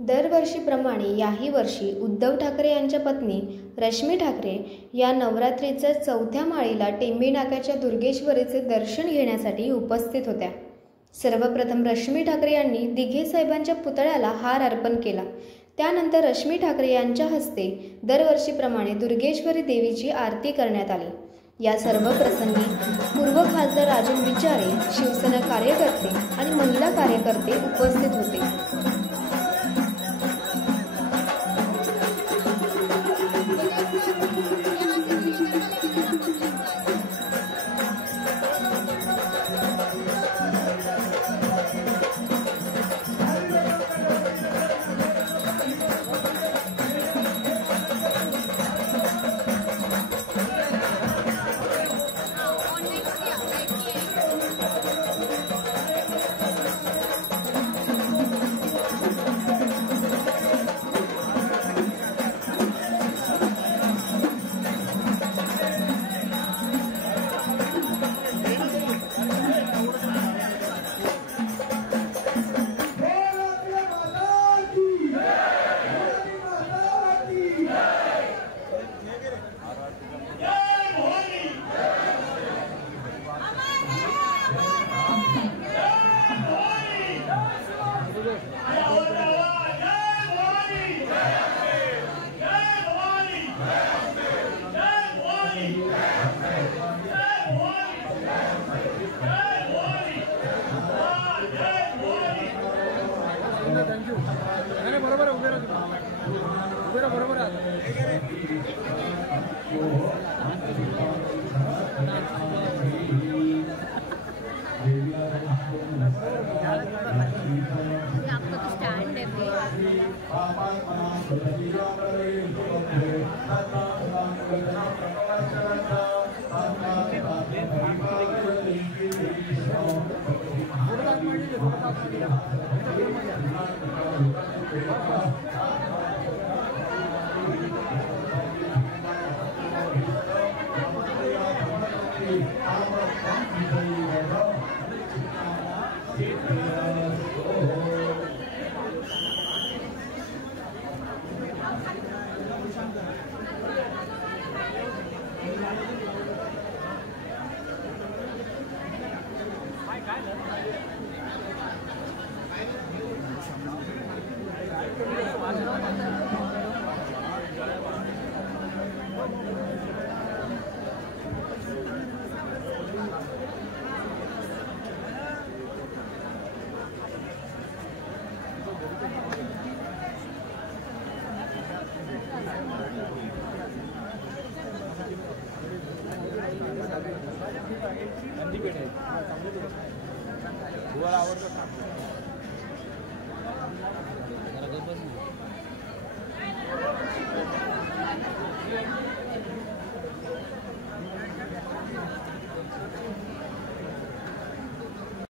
दरवर्षीप्रमाणे याही वर्षी उद्धव ठाकरे यांच्या पत्नी रश्मी ठाकरे या नवरात्रीच्या चौथ्या माळीला टेंबी नाक्याच्या दुर्गेश्वरीचे दर्शन घेण्यासाठी उपस्थित होत्या। सर्वप्रथम रश्मी ठाकरे यांनी दिघे साहेबांच्या पुतळ्याला हार अर्पण केला। त्यानंतर रश्मी ठाकरे यांच्या हस्ते दरवर्षीप्रमाणे दुर्गेश्वरी देवीची आरती करण्यात आली। या सर्व प्रसंगी पूर्व खासदार राजन विचारे, शिवसेना कार्यकर्ते आणि महिला कार्यकर्ते उपस्थित होते। आवडतं